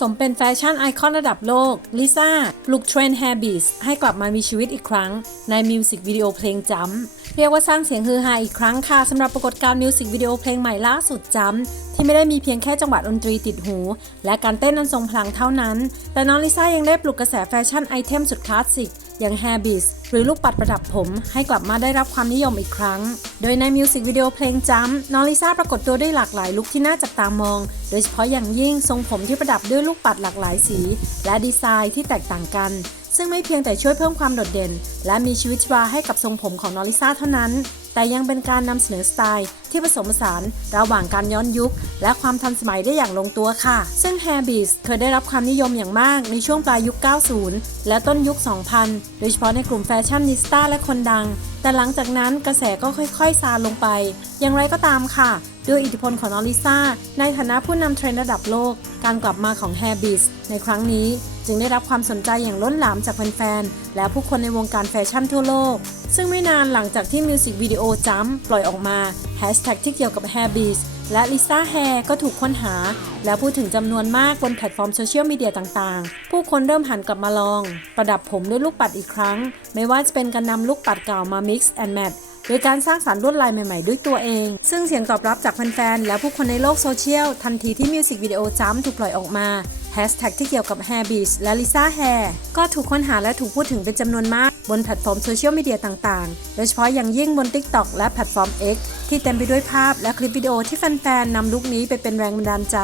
สมเป็นแฟชั่นไอคอนระดับโลก ลิซ่าปลุกเทรนด์แฮร์บิสให้กลับมามีชีวิตอีกครั้ง ในมิวสิกวิดีโอเพลงจำเรียกว่าสร้างเสียงฮือฮาอีกครั้งค่ะสำหรับปรากฏการณ์มิวสิกวิดีโอเพลงใหม่ล่าสุดจำที่ไม่ได้มีเพียงแค่จังหวะดนตรีติดหู และการเต้นอันทรงพลังเท่านั้น แต่น้องลิซ่ายังได้ปลุกกระแสแฟชั่นไอเทมสุดคลาสสิก อย่างแฮร์บิสหรือลูกปัดประดับผมให้กลับมาได้รับความนิยมอีกครั้ง โดยในมิวสิกวิดีโอเพลงจัมน้องลิซ่าปรากฏตัวได้หลากหลายลุคที่น่าจับตามอง โดยเฉพาะอย่างยิ่งทรงผมที่ประดับด้วยลูกปัดหลากหลายสี และดีไซน์ที่แตกต่างกันซึ่งไม่เพียงแต่ช่วยเพิ่มความโดดเด่น และมีชีวิตชีวาให้กับทรงผมของนองลิซ่าเท่านั้น แต่ยังเป็นการนำเสนอสไตล์ที่ผสมผสานระหว่างการย้อนยุค และความทันสมัยได้อย่างลงตัวค่ะ ซึ่ง h a b e a s เคยได้รับความนิยมอย่างมากในช่วงปลายยุค 90 และต้นยุค 2000 โดยเฉพาะในกลุ่มแฟชั่นนิสต้าและคนดัง แต่หลังจากนั้นกระแสก็ค่อยๆ ซาลงไป อย่างไรก็ตามค่ะด้วยอิทธิพลของน้องลิซ่าในฐานะผู้นำเทรนด์ระดับโลก การกลับมาของ h a b e a s ในครั้งนี้ จึงได้รับความสนใจอย่างล้นหลามจากแฟนๆ และผู้คนในวงการแฟชั่นทั่วโลก ซึ่งไม่นานหลังจากที่มิวสิกวิดีโอจัมปล่อยออกมาแฮชแท็กที่เกี่ยวกับ Hair b e a s และ Lisa Hair ก็ถูกค้นหา และพูดถึงจำนวนมากบนแพลตฟอร์มโซเชียลมีเดียต่างๆ ผู้คนเริ่มหันกลับมาลอง ประดับผมด้วยลูกปัดอีกครั้ง ไม่ว่าจะเป็นการนำลูกปัดเก่ามา mix and match โดยการสร้างสารรค์ลวดลายใหม่ๆ ด้วยตัวเอง ซึ่งเสียงตอบรับจากแฟนๆและผู้คนในโลกโซเชียล ทันทีที่มิวสิกวิดีโอจัมถูกปล่อยออกมาแฮชแท็กที่เกี่ยวกับ Hair b e a s และ Lisa Hair ก็ถูกค้นหาและถูกพูดถึงเป็นจำนวนมาก บนแพลตฟอร์มโซเชียลมีเดียต่างๆ โดยเฉพาะอย่างยิ่งบน TikTok และแพลตฟอร์ม X ที่เต็มไปด้วยภาพและคลิปวิดีโอที่แฟนๆนำลุคนี้ไปเป็นแรงบันดาลใจ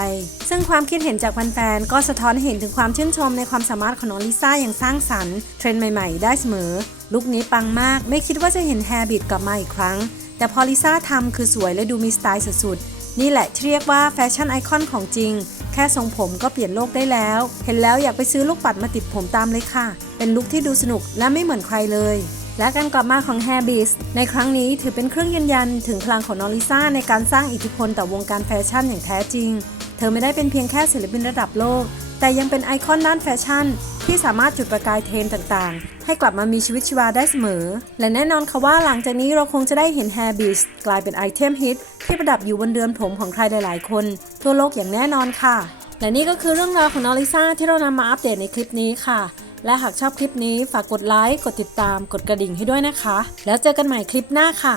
ซึ่งความคิดเห็นจากแฟนๆก็สะท้อนเห็นถึงความชื่นชมในความสามารถของน้องลิซ่าอย่างสร้างสรรค์เทรนด์ใหม่ๆ ได้เสมอ ลุคนี้ปังมาก ไม่คิดว่าจะเห็นแฮร์บิดกลับมาอีกครั้ง แต่พอลิซ่าทำคือสวยและดูมีสไตล์สุดๆ นี่แหละที่เรียกว่าแฟชั่นไอคอนของจริง แค่ทรงผมก็เปลี่ยนโลกได้แล้ว เห็นแล้วอยากไปซื้อลูกปัดมาติดผมตามเลยค่ะ เป็นลุคที่ดูสนุกและไม่เหมือนใครเลยและการกลับมาของ h a b e a s ในครั้งนี้ถือเป็นเครื่องยืนยัน ถึงพลังของน้องลิซ่าในการสร้างอิทธิพลต่อวงการแฟชั่นอย่างแท้จริง เธอไม่ได้เป็นเพียงแค่ศิลปินระดับโลก แต่ยังเป็นไอคอนด้านแฟชั่น ที่สามารถจุดประกายเทรนต่างๆ ให้กลับมามีชีวิตชีวาได้เสมอ และแน่นอนค่ะว่าหลังจากนี้เราคงจะได้เห็น Hair b e a s กลายเป็นไอเทมฮิตที่ประดับอยู่บนเรือนผมของใครหลายๆ คน ทั่วโลกอย่างแน่นอนค่ะ และนี่ก็คือเรื่องราวของน้องลิซ่าที่เรานำมาอัปเดตในคลิปนี้ค่ะและหากชอบคลิปนี้ฝากกดไลค์ กดติดตาม กดกระดิ่งให้ด้วยนะคะ แล้วเจอกันใหม่คลิปหน้าค่ะ